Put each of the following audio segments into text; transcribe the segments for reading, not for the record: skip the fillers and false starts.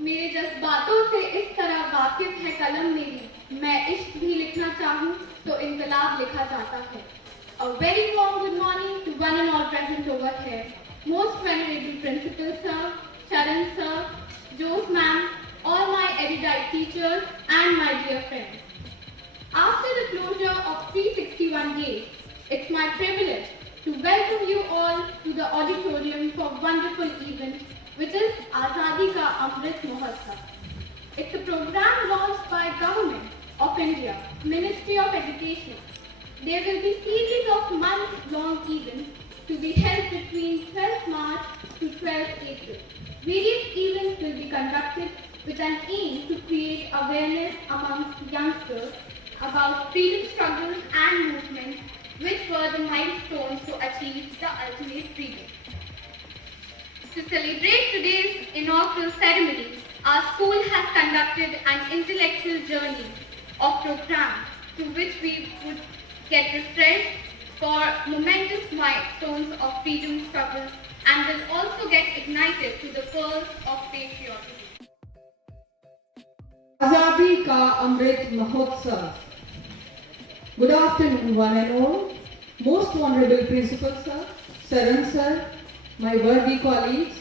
मेरे जज्बातों से इस तरह वाकिफ है कलम मेरी, मैं इश्क भी लिखना चाहूँ तो इनकलाब लिखा जाता है. A very warm good morning to one and all present over here. Most venerable principal sir, Sharan sir, Jose ma'am, all my erudite teachers and my dear friends. After the closure of 361 days, it's my privilege to welcome you all to the auditorium for a wonderful event, which is Azadi Ka Amrit Mahotsav. It's a program launched by Government of India, Ministry of Education. There will be series of month-long events to be held between 12th March to 12th April. Various events will be conducted with an aim to create awareness amongst youngsters about freedom struggles and movements, which were the milestones to achieve the ultimate freedom. To celebrate today's inaugural ceremony, our school has conducted an intellectual journey of programs through which we would get refreshed for momentous milestones of freedom struggle and will also get ignited to the pearls of patriotism. Azadi Ka Amrit Mahotsav. Good afternoon, one and all. Most honorable Principal Sir, Sharan Sir, my worthy colleagues,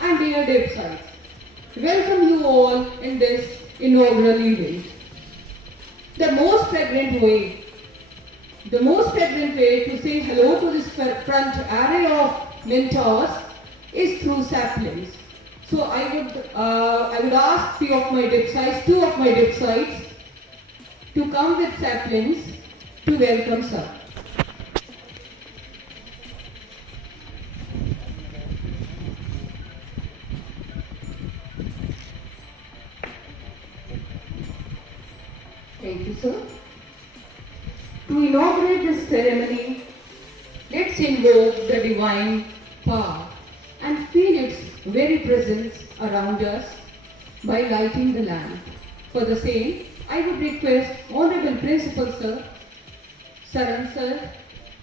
and dear Dipsites. Welcome you all in this inaugural event. The most fragrant way to say hello to this front array of mentors is through saplings. So I would ask two of my Dipsites to come with saplings to welcome sir. Thank you, sir. To inaugurate this ceremony, let's invoke the divine power and feel its very presence around us by lighting the lamp. For the same, I would request Honorable Principal Sir, Sharan Sir,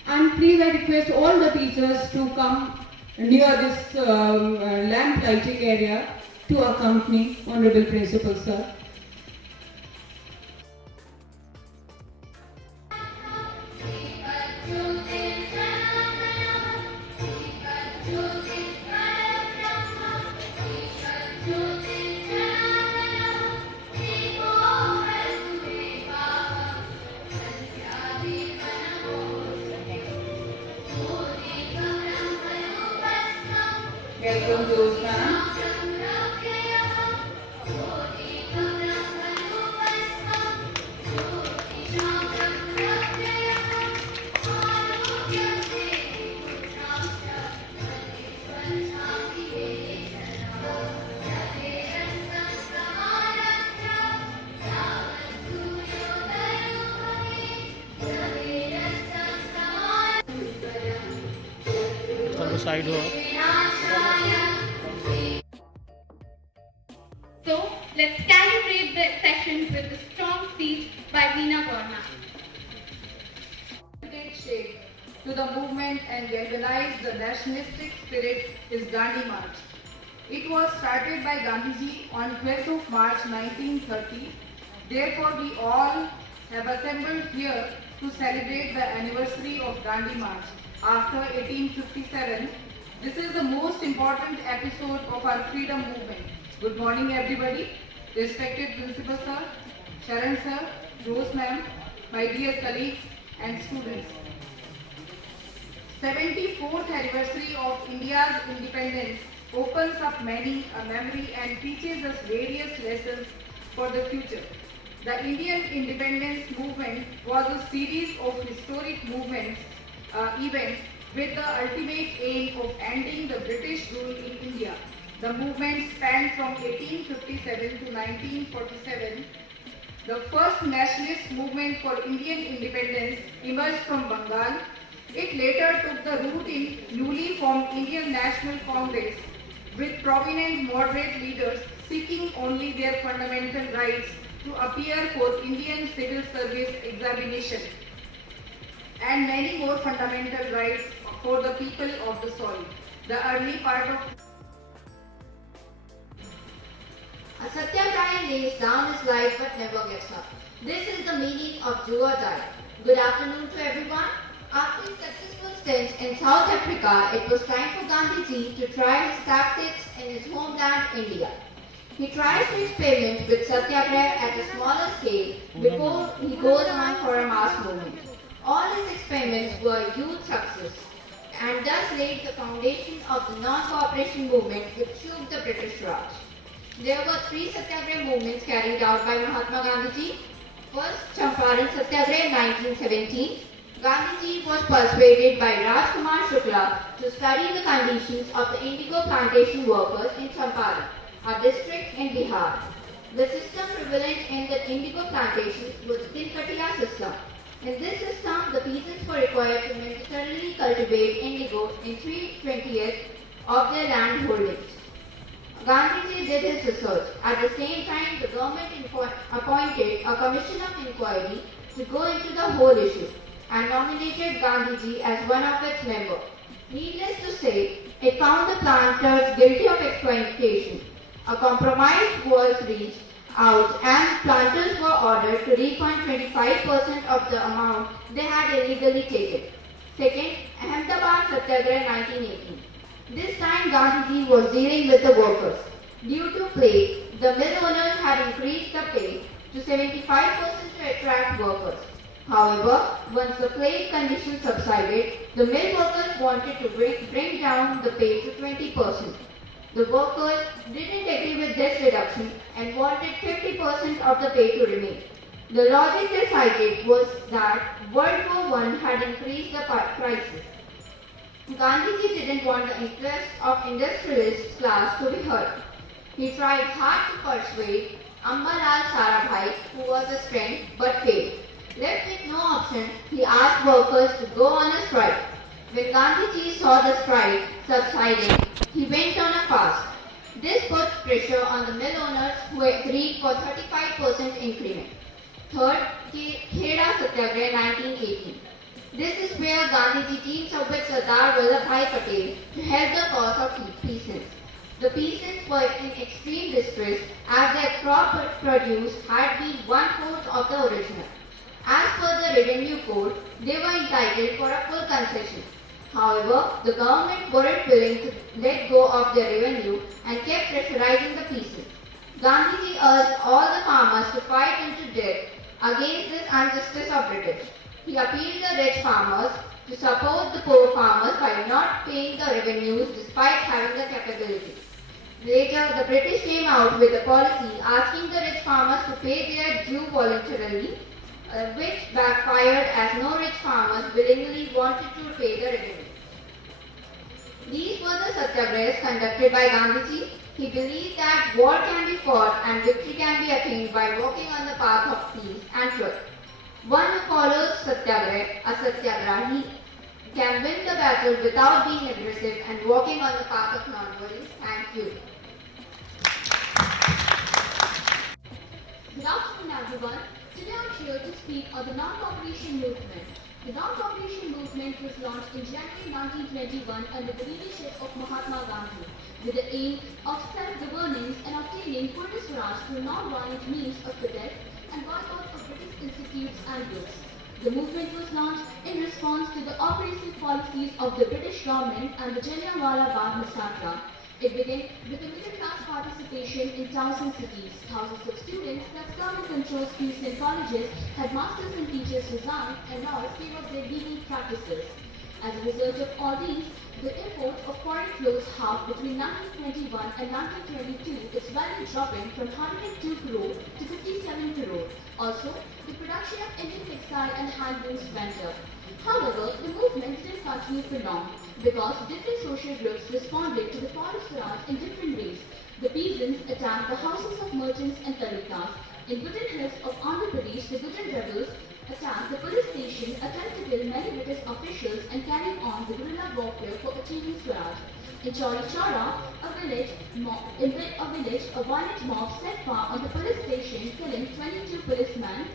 and please I request all the teachers to come near this lamp lighting area to accompany Honorable Principal Sir. Welcome Jose ma'am. Side हो. So, let's calibrate the session with a strong speech by Veena Gorna. Shape to the movement and galvanize the nationalistic spirit is Gandhi March. It was started by Gandhiji on 12th of March 1930. Therefore, we all have assembled here to celebrate the anniversary of Gandhi March after 1857. This is the most important episode of our freedom movement. Good morning, everybody. Respected Principal Sir, Sharan Sir, Jose Ma'am, my dear colleagues and students. 74th anniversary of India's independence opens up many a memory and teaches us various lessons for the future. The Indian independence movement was a series of historic events with the ultimate aim of ending the British rule in India. The movement spanned from 1857 to 1947. The first nationalist movement for Indian independence emerged from Bengal. It later took the root in newly formed Indian National Congress with prominent moderate leaders seeking only their fundamental rights to appear for Indian civil service examination and many more fundamental rights for the people of the soil. The early part of A satyagrahi lays down his life but never gives up. This is the meaning of do or die. Good afternoon to everyone. After his successful stint in South Africa, it was time for Gandhiji to try his tactics in his homeland, India. He tries to experiment with satyagraha at a smaller scale before he goes on for a mass movement. All his experiments were huge success and thus laid the foundation of the non-cooperation movement which shook the British Raj. There were three satyagraha movements carried out by Mahatma Gandhiji. First, Champaran Satyagraha 1917. Gandhiji was persuaded by Rajkumar Shukla to study the conditions of the indigo plantation workers in Champaran, a district in Bihar. The system prevalent in the indigo plantations was the Tilkatiya system. In this system, the peasants were required to militarily cultivate indigo in 3/20th of their land holdings. Gandhiji did his research. At the same time, the government appointed a commission of inquiry to go into the whole issue and nominated Gandhiji as one of its members. Needless to say, it found the planters guilty of exploitation. A compromise was reached out and planters were ordered to refund 25% of the amount they had illegally taken. Second, Ahmedabad Satyagraha 1918. This time Gandhiji was dealing with the workers. Due to plague, the mill owners had increased the pay to 75% to attract workers. However, once the plague conditions subsided, the mill workers wanted to bring down the pay to 20%. The workers didn't agree with this reduction and wanted 50% of the pay to remain. The logic they cited was that World War I had increased the prices. Gandhiji didn't want the interests of industrialist class to be hurt. He tried hard to persuade Ambalal Sarabhai, who was his friend, but failed. Left with no option, he asked workers to go on a strike. When Gandhiji saw the strike subsiding, he went on a fast. This put pressure on the mill owners who agreed for 35% increment. Third, Kheda Satyagraha 1918. This is where Gandhiji teams up with Sardar Vallabhbhai Patel to help the cause of peasants. The peasants were in extreme distress as their crop produce had been 1/4 of the original. As per the revenue code, they were entitled for a full concession. However, the government weren't willing to let go of their revenue and kept pressurizing the peasants. Gandhiji urged all the farmers to fight into death against this injustice of British. He appealed the rich farmers to support the poor farmers by not paying the revenues despite having the capability. Later, the British came out with a policy asking the rich farmers to pay their due voluntarily, which backfired as no rich farmers willingly wanted to pay the revenue. These were the satyagrahas conducted by Gandhiji. He believed that war can be fought and victory can be attained by walking on the path of peace and truth. One who follows satyagraha, a satyagrahi, can win the battle without being aggressive and walking on the path of non-violence. Thank you. Good afternoon, everyone. Today I'm here to speak on the non-cooperation movement. The non-cooperation movement was launched in January 1921 under the leadership of Mahatma Gandhi, with the aim of self-governance and obtaining Purna Swaraj through non-violent means of protest and boycott of British institutes and groups. The movement was launched in response to the oppressive policies of the British government and the Jallianwala Bagh massacre. It began with a middle-class participation in towns and cities. Thousands of students that government-controlled schools and colleges had masters and teachers resigned and now gave up their legal practices. As a result of all these, the import of foreign clothes halved between 1921 and 1922, its value dropping from 102 crore to 57 crore. Also, the production of Indian textile and handlooms went up. However, the movement didn't continue for long because different social groups responded to the Purna Swaraj in different ways. The peasants attacked the houses of merchants and Dalitas. In Gujar hills of Andhra Pradesh, the Gujar rebels attacked the police station, attempted to kill many British officials and carried on the guerrilla warfare for achieving Swaraj. In Chauri Chaura, a violent mob set fire on the police station, killing 22 policemen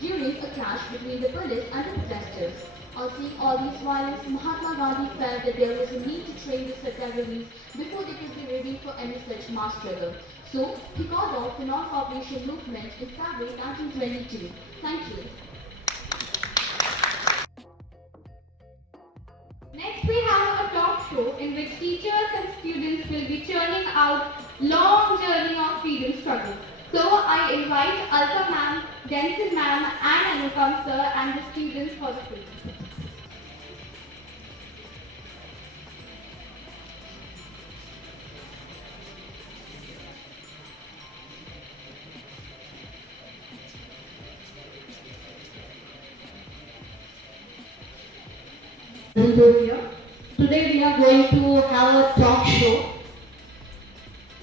during a clash between the police and the protesters. On seeing all these violence, Mahatma Gandhi felt that there was a need to train the Satyagrahis before they could be ready for any such mass struggle. So, he called off the non-cooperation movement in February 1922. Thank you. Next, we have a talk show in which teachers and students will be churning out long journey of freedom struggle. So, I invite Alka ma'am, Denson ma'am and Anupam sir and the students for the film. Today we are going to have a talk show,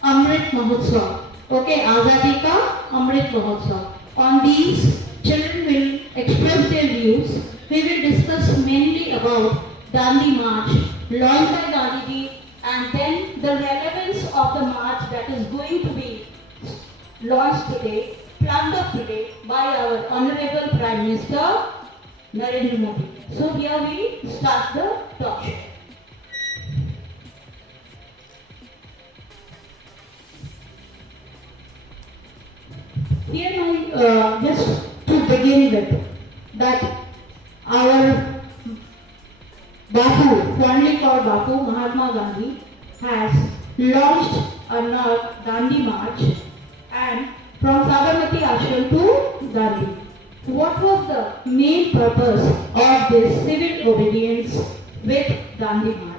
Amrit Mahotsav. Okay, Azadi Ka Amrit Mahotsav. On these, children will express their views. We will discuss mainly about Dandi March, launched by Gandhiji, and then the relevance of the march that is going to be launched today, planned up today by our Honorable Prime Minister Narendra Modi. So here we start the talk show. Here I just to begin with that our Bapu, fondly called Bapu, Mahatma Gandhi, has launched a Gandhi March and from Sabarmati Ashram to Gandhi. What was the main purpose of this civil obedience with Gandhi March?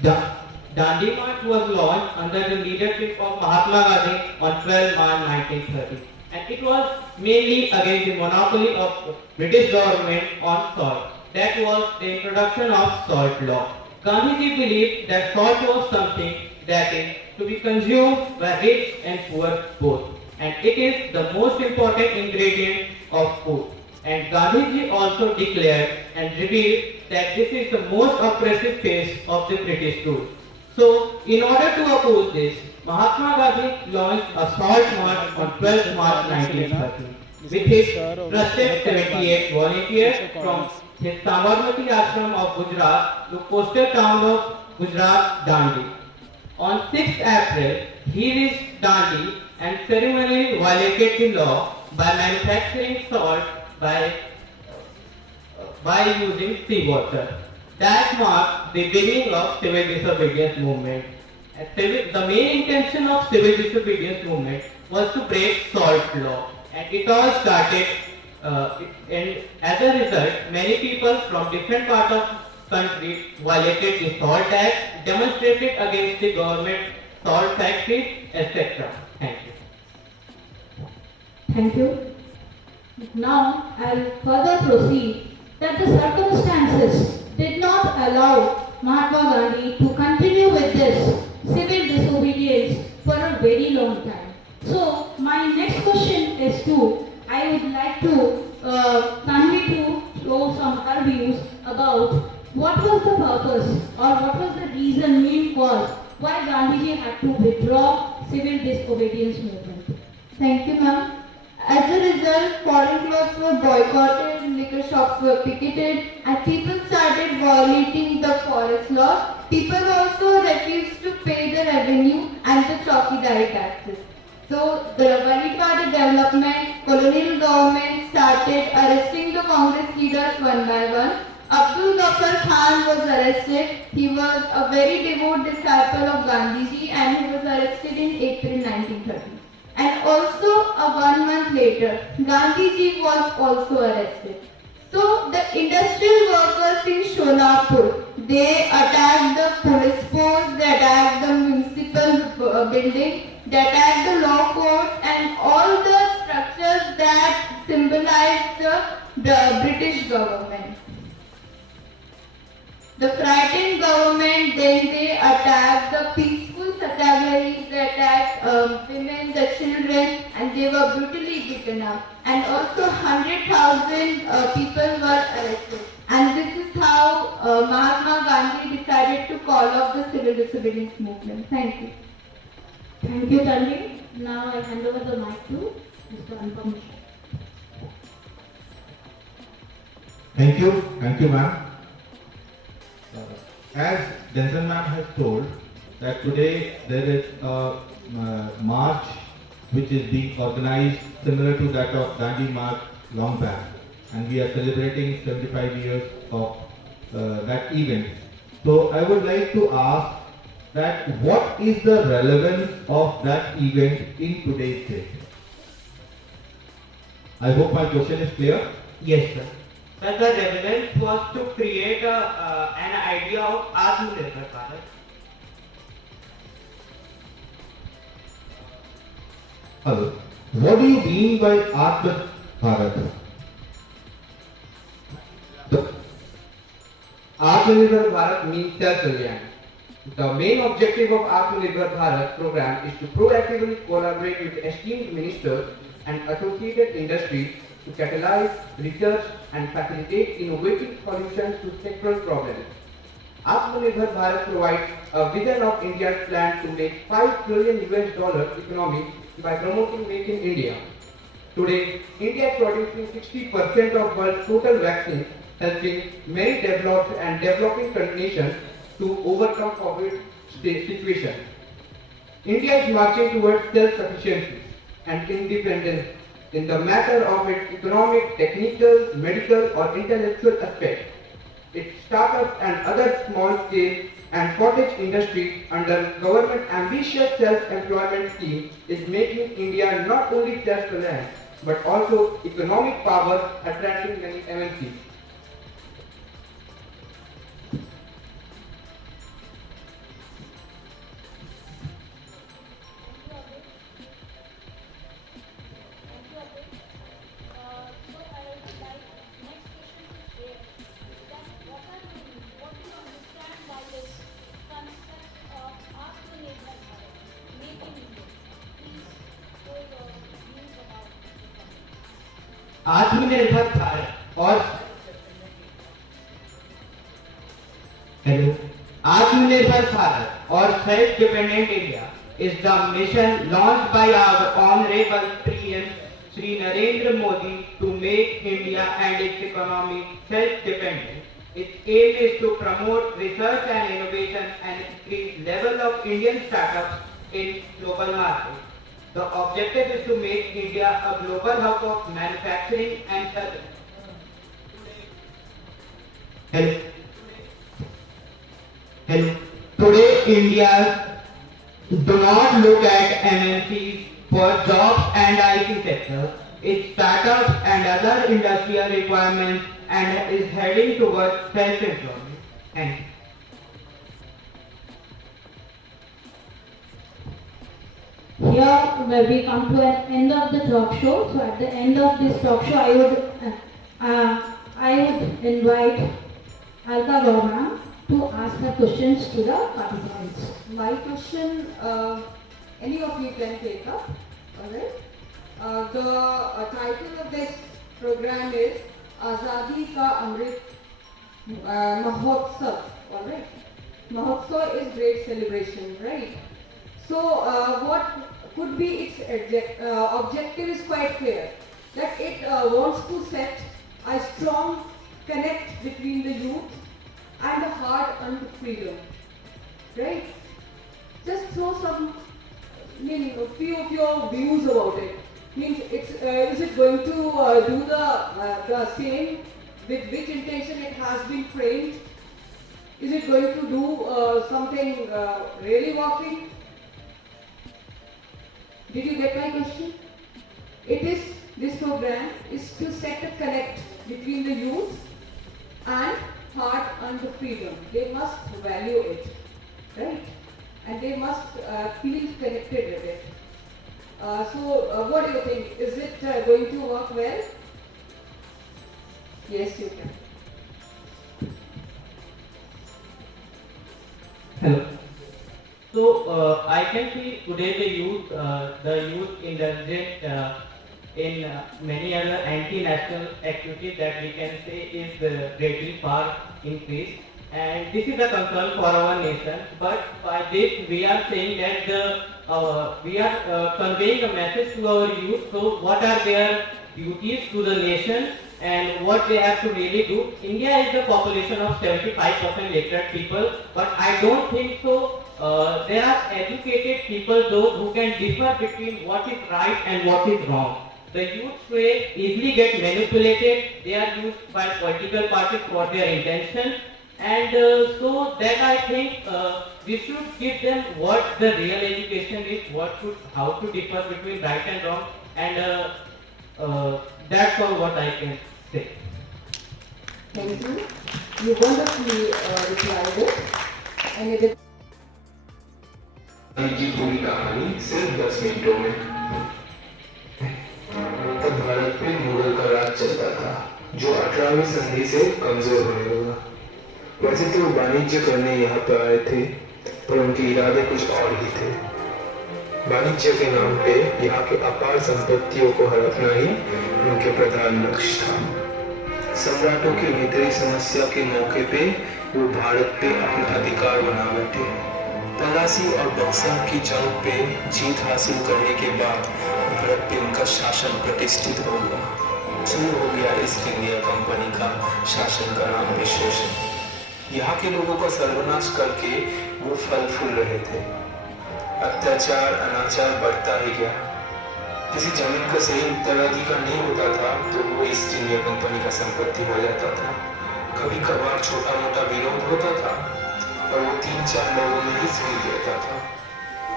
The Dandi March was launched under the leadership of Mahatma Gandhi on 12 March 1930, and it was mainly against the monopoly of British government on salt. That was the introduction of salt law. Gandhiji believed that salt was something that is to be consumed by rich and poor both, and it is the most important ingredient of food. And Gandhiji also declared and revealed that this is the most oppressive phase of the British rule. So, in order to oppose this, Mahatma Gandhi launched a salt march on 12 March 1930 with his trusted 78 volunteers from his Sabarmati Ashram of Gujarat to coastal town of Gujarat, Dandi. On 6th April, he reached Dandi and ceremonially violated the law by manufacturing salt by using seawater. That marked the beginning of civil disobedience movement. The main intention of civil disobedience movement was to break salt law, and it all started. And as a result, many people from different parts of country violated the Salt Act, demonstrated against the government salt factories, etc. Thank you. Thank you. Now I'll further proceed that the circumstances did not allow Mahatma Gandhi to continue with this civil disobedience for a very long time. So my next question is I would like to Tanvi to show some her views about what was the purpose or what was the reason, main cause why Gandhiji had to withdraw civil disobedience movement. Thank you, ma'am. As a result, foreign clothes were boycotted, liquor shops were picketed, and people started violating the forest law. People also refused to pay the revenue and the chowkidari taxes. So, worried by the development, colonial government started arresting the Congress leaders one by one. Abdul Ghaffar Khan was arrested. He was a very devout disciple of Gandhiji and he was arrested in April 1930. And also, 1 month later, Gandhiji was also arrested. So, the industrial workers in Sholapur, they attacked the police post, they attacked the municipal building, they attacked the law courts and all the structures that symbolize the British government. The frightened government, then they attacked the peaceful Satyagrahis, they attacked women, the children, and they were brutally beaten up. And also 100,000 people were arrested. And this is how Mahatma Gandhi decided to call off the civil disobedience movement. Thank you. Thank you, Tanvi. Now I hand over the mic to Mr. Anupam Mishra. Thank you, ma'am. As Denzel ma'am has told, that today there is a march which is being organized similar to that of Gandhi March long back, and we are celebrating 75 years of that event. So I would like to ask that what is the relevance of that event in today's date? I hope my question is clear. Yes, sir. Sir, the relevance was to create an idea of Atmanirbhar Bharat. Hello. What do you mean by Atma Bharat? Atmanirbhar Bharat means self-reliance. The main objective of Atmanirbhar Bharat program is to proactively collaborate with esteemed ministers and associated industries to catalyze research and facilitate innovative solutions to sectoral problems. Atmanirbhar Bharat provides a vision of India's plan to make $5 trillion economy by promoting Make in India. Today, India is producing 60% of world's total vaccines, helping many developed and developing nations to overcome COVID situation. India is marching towards self-sufficiency and independence in the matter of its economic, technical, medical or intellectual aspects. Its startups and other small-scale and cottage industries under government ambitious self-employment scheme is making India not only self-reliant but also economic power, attracting many MNCs. आत्मनिर्भर भारत और आत्मनिर्भर भारत और self dependent India is the mission launched by our honorable PM Shri Narendra Modi to make India and its economy self-dependent. Its aim is to promote research and innovation and increase level of Indian startups in global market. The objective is to make India a global hub of manufacturing and service. Hello. Today, India do not look at MNCs for jobs and IT sector. Its startups and other industrial requirements and is heading towards self-employment. Thank you. Here where we come to an end of the talk show. So at the end of this talk show, I would invite Alka Gaurang to ask her questions to the participants. My question, any of you can take up, alright? The title of this program is Azadi Ka Amrit Mahotsav, alright? Mahotsav is great celebration, right? So what could be its objective is quite clear, that it wants to set a strong connect between the youth and the hard-earned freedom, right? Just throw some, a few of your views about it. Means it's is it going to do the same with which intention it has been framed? Is it going to do something really working? Did you get my question? This program is to set a connect between the youth and hard-earned freedom. They must value it, right? And they must feel connected with it. So what do you think? Is it going to work well? Yes, you can. Hello. So I can see today the youth indulgent in many other anti-national activities that we can say is greatly far increased, and this is a concern for our nation. But by this we are saying that we are conveying a message to our youth. So what are their duties to the nation and what they have to really do? India is a population of 75% literate people, but I don't think so. There are educated people, those who can differ between what is right and what is wrong. The youth today easily get manipulated. They are used by political parties for their intention, and so that I think we should give them what the real education is, how to differ between right and wrong, and that's all what I can say. Thank you. You wonderfully replied it. And it की पूरी कहानी सिर्फ 10 मिनटों में। तब भारत पे मुगल का राज चलता था, जो 18वीं संधि से कमजोर होने लगा। वैसे तो वाणिज्य करने यहाँ पर आए थे, पर उनके इरादे कुछ और ही थे। वाणिज्य के नाम पे यहाँ के अपार संपत्तियों को हड़पना ही उनके प्रधान लक्ष्य था। सम्राटों की भीतरी समस्या के मौके पे वो भारत पे अपना अधिकार बना बैठे। पलासी और बक्सर की जंग पे जीत हासिल करने के बाद भारत पे उनका शासन प्रतिष्ठित हो गया। शुरू हो गया ईस्ट इंडिया कंपनी का शासन का नाम विशेषण। यहाँ के लोगों का सर्वनाश करके वो फल फूल रहे थे। अत्याचार अनाचार बढ़ता ही गया। किसी जमीन का सही उत्तराधिकार नहीं होता था तो वो ईस्ट इंडिया कंपनी का संपत्ति हो जाता था। कभी कभार छोटा मोटा विरोध होता था और वो 3-4 लोगों में ही सुलझ जाता था।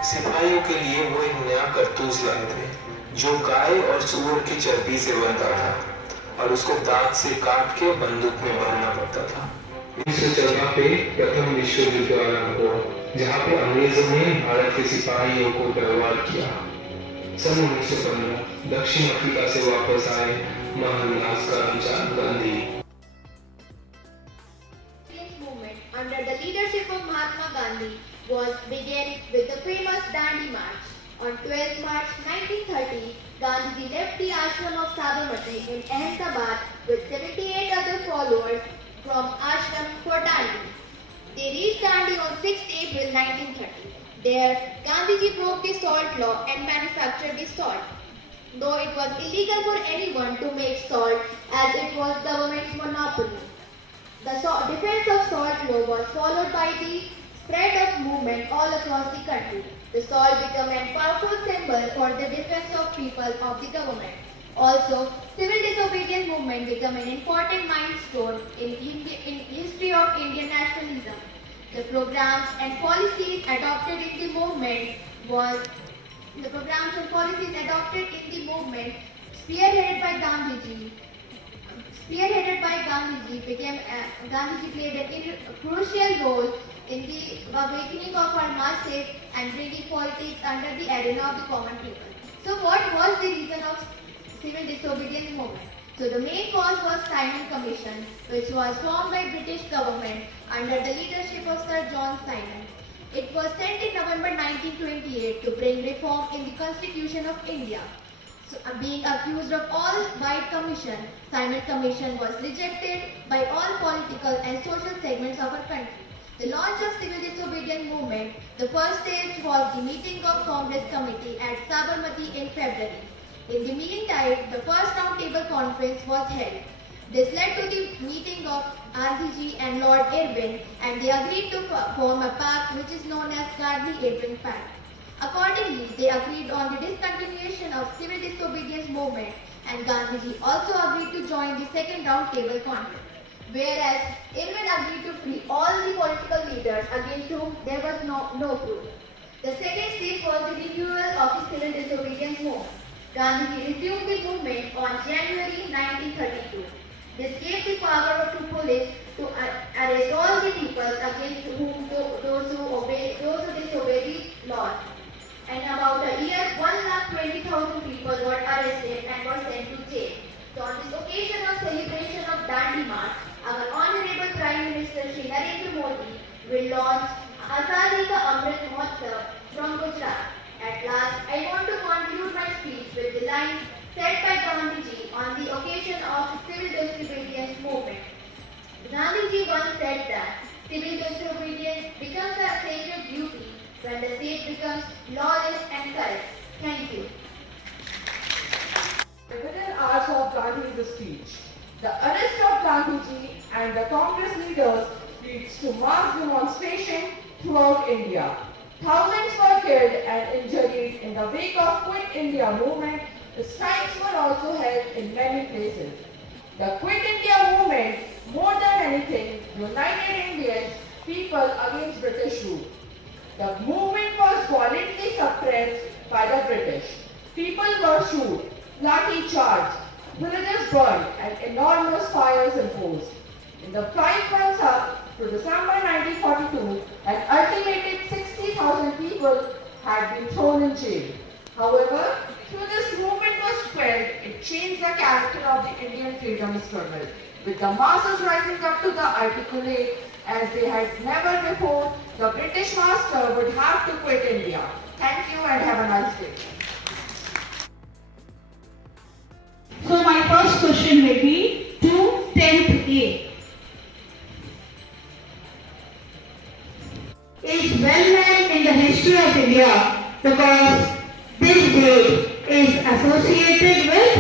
सिपाहियों के लिए वो एक नया कारतूस लाए थे, जो गाय और सूअर की चर्बी से बनता था और उसको दांत से काट के बंदूक में भरना पड़ता था। 1914 पे प्रथम विश्व युद्ध आरंभ हुआ, जहाँ पे अंग्रेजों ने भारत के सिपाहियों को बर्बाद किया। सन 1915 दक्षिण अफ्रीका से वापस आए Mohandas Karamchand Gandhi. Under the leadership of Mahatma Gandhi was began with the famous Dandi March. On 12 March 1930, Gandhiji left the ashram of Sabarmati in Ahmedabad with 78 other followers from ashram for Dandi. They reached Dandi on 6 April 1930. There, Gandhiji broke the salt law and manufactured the salt. Though it was illegal for anyone to make salt as it was government's monopoly. The defense of salt law was followed by the spread of movement all across the country. The salt became a powerful symbol for the defense of people of the government. Also, civil disobedience movement became an important milestone in history of Indian nationalism. The programs and policies adopted in the movement spearheaded by Gandhiji. Gandhiji played a crucial role in the awakening of our masses and bringing politics under the arena of the common people. So what was the reason of civil disobedience movement? So the main cause was Simon Commission, which was formed by British government under the leadership of Sir John Simon. It was sent in November 1928 to bring reform in the Constitution of India. So, being accused of all white commission, Simon Commission was rejected by all political and social segments of our country. The launch of civil disobedience movement, the first stage was the meeting of Congress committee at Sabarmati in February. In the meantime, the first roundtable conference was held. This led to the meeting of Gandhiji and Lord Irwin, and they agreed to form a pact which is known as Gandhi-Irwin Pact. Accordingly, they agreed on the discontinuation of civil disobedience movement, and Gandhiji also agreed to join the second roundtable conference. Whereas Irwin agreed to free all the political leaders against whom there was no proof. The second stage was the renewal of the civil disobedience movement. Gandhiji resumed the movement on January 1932. This gave the power to police to arrest all the people against whom those who disobeyed the laws. And about a year, 1,20,000 people were arrested and were sent to jail. So on this occasion of celebration of Dandi March, our Honorable Prime Minister Shri Narendra Modi will launch Azadi Ka Amrit Mahotsav once said that civil disobedience becomes a sacred duty when the state becomes lawless and corrupt. Thank you. The within hours of Gandhi's speech, the arrest of Gandhiji and the Congress leaders leads to mass demonstration throughout India. Thousands were killed and injured in the wake of Quit India movement. Strikes were also held in many places. The Quit India movement, more than anything, united Indians people against British rule. The movement was violently suppressed by the British. People were shot, lathi charged, villages burned, and enormous fires imposed. In the 5 months up to December 1942, an estimated 60,000 people had been thrown in jail. However, through this movement was quelled, it changed the character of the Indian freedom struggle, with the masses rising up to the articulate as they had never before. The British master would have to quit India. Thank you and have a nice day. So my first question will be to 10th A. Is well known in the history of India because this date is associated with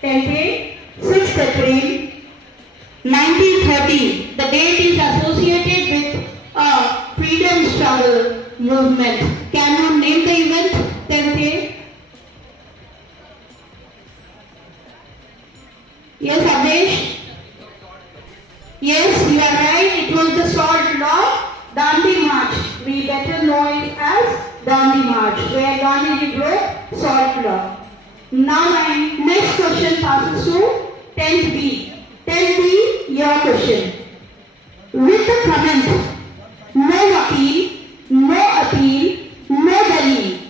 10th A, 6th April 1930. The date is associated with a freedom struggle movement. Can you name the event 10th A? Yes, Adesh? Yes, you are right. It was the Salt Law, Dandi March. We better know it as Dandi March, where Gandhi broke Salt Law. Now my next question passes to 10th B. 10th B, your question. With the comment, no appeal, no appeal, no dalil,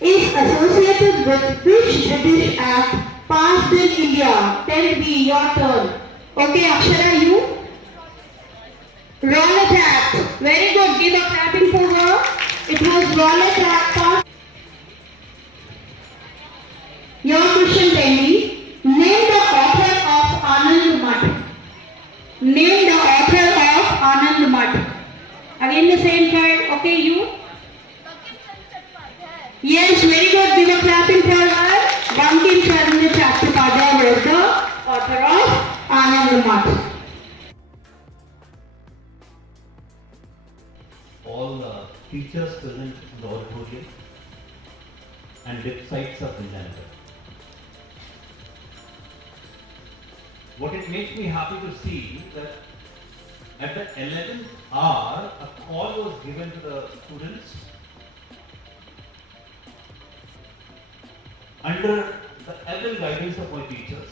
is associated with which British Act passed in India? 10th B, your turn. Okay, Akshara, you? Rowlatt Act. Very good. Give a clapping for her. It was Rowlatt Act passed. Your question, 10th B. Name the author of Anand Math. Name the author of Anand Math. Again the same child. Okay, you? Yes, very good. Give a clapping for her. Bankim Chandra Chattopadhyay was the author of Anand Math. All teachers present in the auditorium and websites are presented. What it makes me happy to see that at the 11th hour, a call was given to the students under the able guidance of my teachers.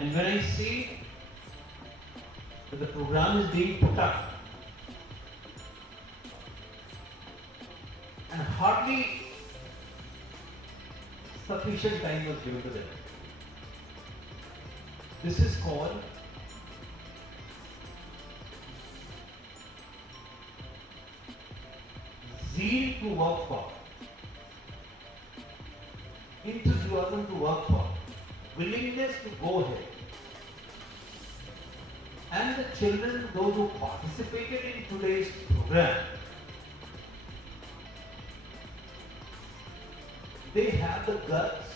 And when I see that the program is being put up, and hardly sufficient time was given to them. This is called zeal to work for, enthusiasm to work for, willingness to go ahead. And the children, those who participated in today's program, they have the guts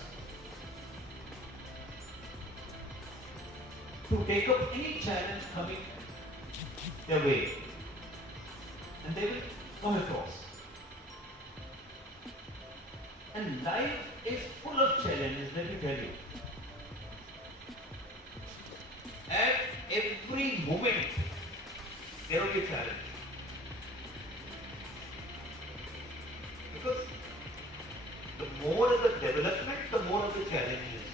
to take up any challenge coming their way, and they will come across. And life is full of challenges, let me tell you. At every moment, there will be a challenge. Because the more of the development, the more of the challenges.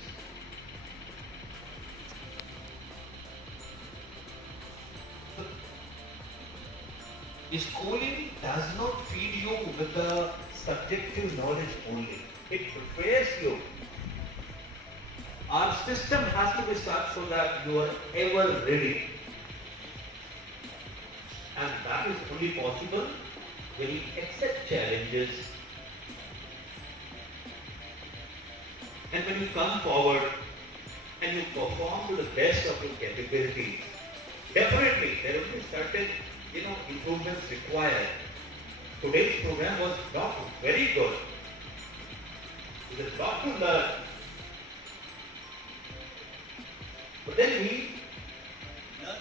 The schooling does not feed you with the subjective knowledge only. It prepares you. Our system has to be such so that you are ever ready. And that is only possible when you accept challenges. And when you come forward and you perform to the best of your capabilities, definitely there will be certain, improvements required. Today's program was not very good. There's a lot to learn. But then we learn.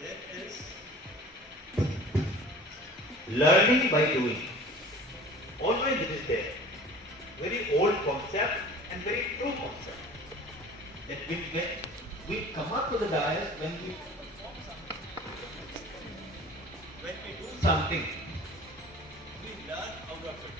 There is learning by doing. Always it is there. Very old concept and very true concept. That when we come up to the dais, when we do something, we learn out of it.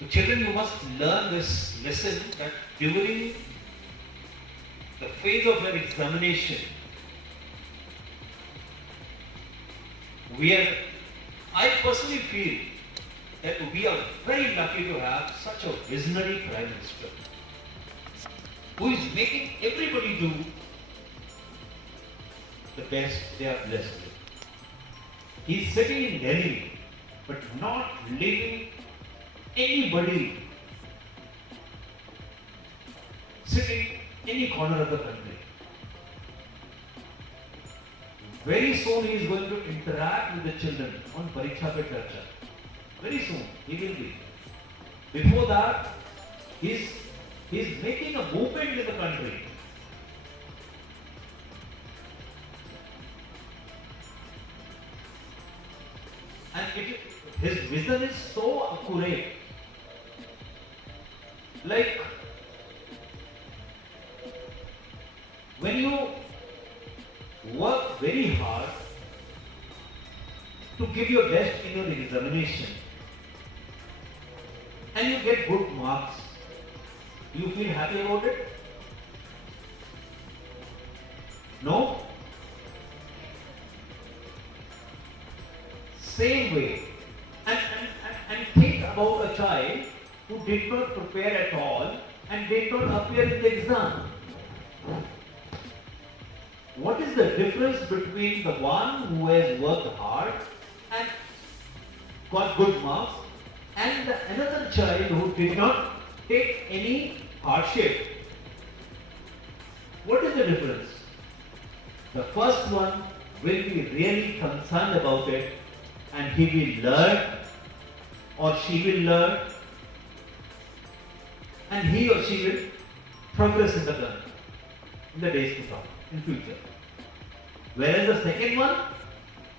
The children, you must learn this lesson that during the phase of an examination, I personally feel that we are very lucky to have such a visionary Prime Minister who is making everybody do the best they are blessed with. He is sitting in Delhi, but not leaving anybody sitting any corner of the country. Very soon he is going to interact with the children on Pariksha Pe Charcha. Very soon he will be. Before that, he is making a movement in the country. And his vision is so accurate. Like, when you work very hard to give your best in your examination and you get good marks, you feel happy about it? No? Same way. And think about a child who did not prepare at all and did not appear in the exam. What is the difference between the one who has worked hard and got good marks and another child who did not take any hardship? What is the difference? The first one will be really concerned about it and he will learn or she will learn and he or she will progress in the days to come, in future. Whereas the second one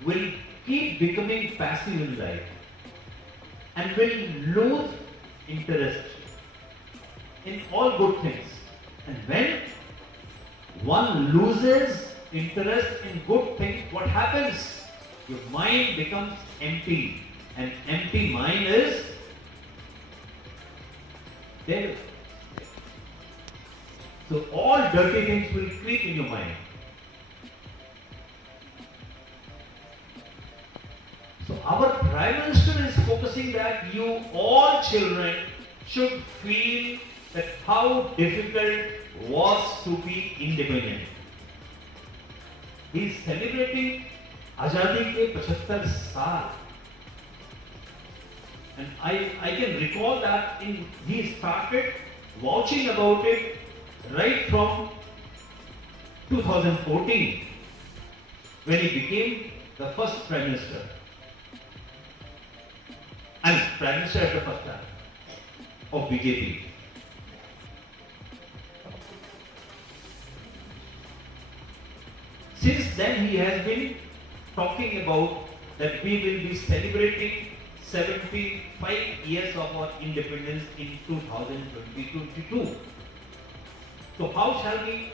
will keep becoming passive in life and will lose interest in all good things. And when one loses interest in good things, what happens? Your mind becomes empty. An empty mind is devil. So all dirty things will creep in your mind. So our Prime Minister is focusing that you all children should feel that how difficult was to be independent. He is celebrating Azadi ke 75 saal. And I can recall that he started watching about it right from 2014 when he became the first Prime Minister. And Prime Minister at the first time of BJP. Since then he has been talking about that we will be celebrating 75 years of our independence in 2022. So how shall we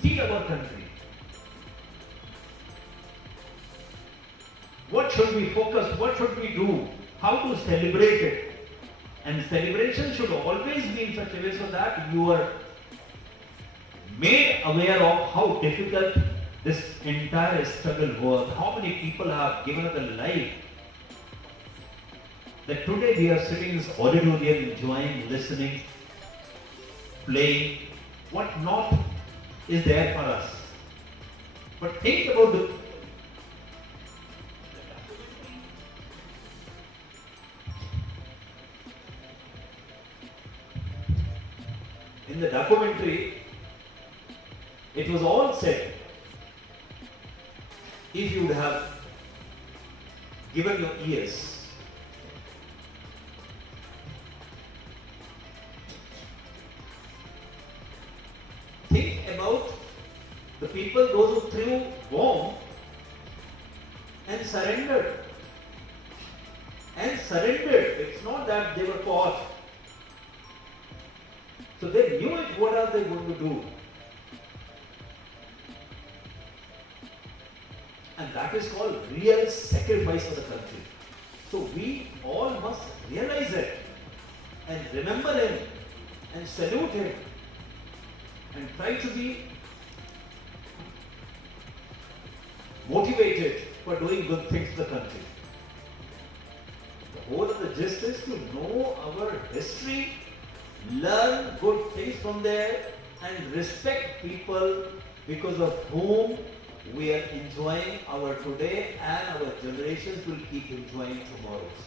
see our country? What should we focus? What should we do? How to celebrate it? And celebration should always be in such a way so that you are made aware of how difficult this entire struggle was, how many people have given up their life. That today we are sitting in this auditorium enjoying, listening, playing, what not is there for us. But think about the in the documentary, it was all said. If you would have given your ears, think about the people, those who threw bomb and surrendered. And surrendered. It's not that they were caught. So they knew it, what are they going to do? And that is called real sacrifice for the country. So we all must realize it and remember him and salute him and try to be motivated for doing good things for the country. The whole of the gist is to know our history, learn good things from there, and respect people because of whom we are enjoying our today and our generations will keep enjoying tomorrow's.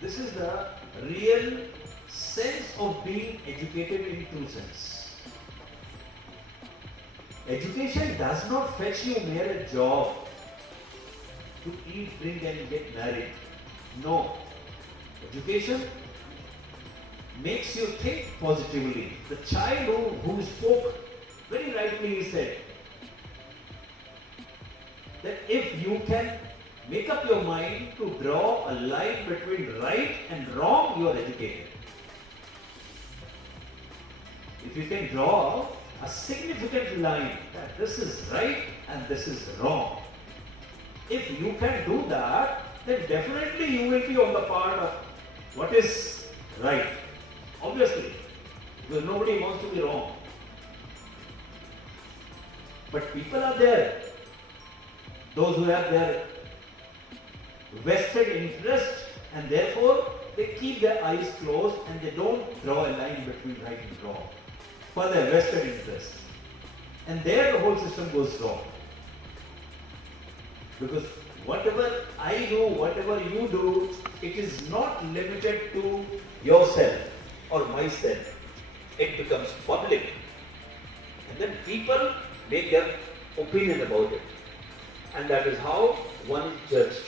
This is the real sense of being educated in true sense. Education does not fetch you mere a job to eat, drink and get married. No. Education makes you think positively. The child who spoke very rightly, he said that if you can make up your mind to draw a line between right and wrong, you are educated. If you can draw a significant line that this is right and this is wrong, if you can do that, then definitely you will be on the part of what is right. Obviously, because nobody wants to be wrong. But people are there, those who have their vested interest, and therefore they keep their eyes closed and they don't draw a line between right and wrong for their vested interest. And there the whole system goes wrong. Because whatever I do, whatever you do, it is not limited to yourself or myself. It becomes public. And then people make their opinion about it. And that is how one is judged.